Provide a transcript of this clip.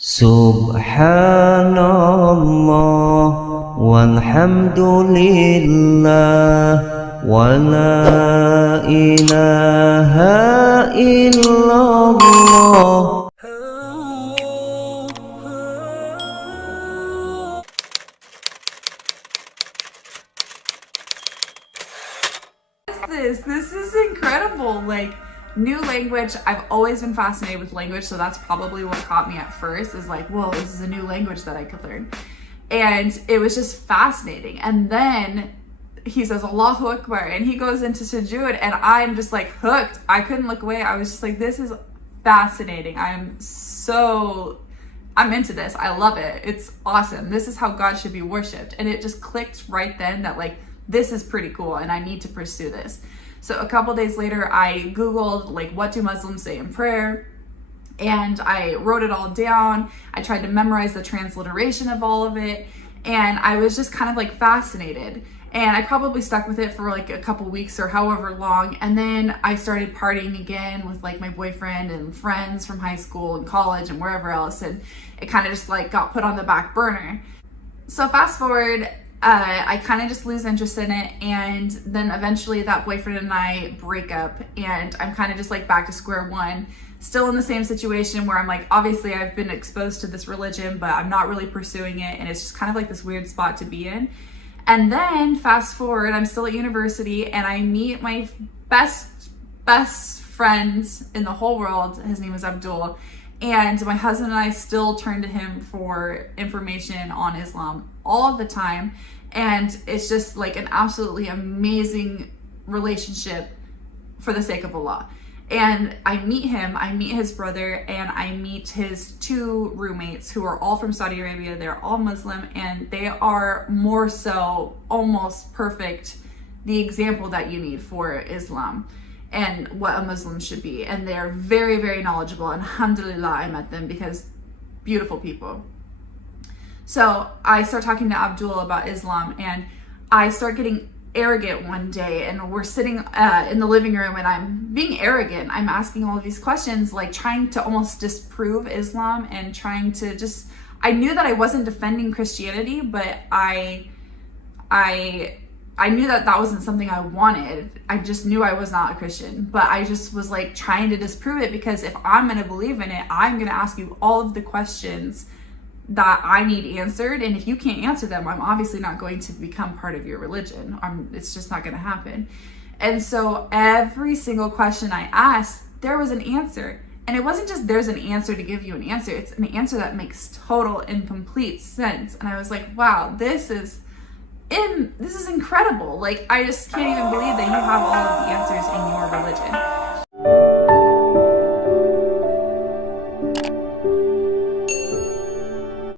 Subhanallah walhamdulillah wa la ilaha illallah. This is incredible. Like, new language. I've always been fascinated with language, so that's probably what caught me at first, is like, whoa, this is a new language that I could learn. And it was just fascinating. And then he says Allahu Akbar and he goes into SUJUD and I'm just like hooked. I couldn't look away. I was just like, this is fascinating. I'm into this. I love it. It's awesome. This is how God should be worshipped. And it just clicked right then that like, this is pretty cool and I need to pursue this. So a couple days later, I Googled like, what do Muslims say in prayer? And I wrote it all down. I tried to memorize the transliteration of all of it. And I was just kind of like fascinated. And I probably stuck with it for like a couple weeks or however long. And then I started partying again with like my boyfriend and friends from high school and college and wherever else. And it kind of just like got put on the back burner. So fast forward, I kind of just lose interest in it, and then eventually that boyfriend and I break up, and I'm kind of just like back to square one, still in the same situation where I'm like, obviously I've been exposed to this religion, but I'm not really pursuing it, and it's just kind of like this weird spot to be in. And then fast forward, I'm still at university, and I meet my best friend in the whole world. His name is Abdul. And my husband and I still turn to him for information on Islam all of the time. And it's just like an absolutely amazing relationship for the sake of Allah. And I meet him, I meet his brother, and I meet his two roommates who are all from Saudi Arabia. They're all Muslim, and they are more so almost perfect, the example that you need for Islam and what a Muslim should be. And they're very, very knowledgeable. And alhamdulillah, I met them because beautiful people. So I start talking to Abdul about Islam, and I start getting arrogant one day, and we're sitting in the living room, and I'm being arrogant. I'm asking all of these questions, like trying to almost disprove Islam and trying to just, I knew that I wasn't defending Christianity, but I knew that that wasn't something I wanted. I just knew I was not a Christian, but I just was like trying to disprove it, because if I'm going to believe in it, I'm going to ask you all of the questions that I need answered. And if you can't answer them, I'm obviously not going to become part of your religion. It's just not going to happen. And so every single question I asked, there was an answer. And it wasn't just there's an answer to give you an answer. It's an answer that makes total and complete sense. And I was like, wow, this is incredible. Like, I just can't even believe that you have all of the answers in your religion.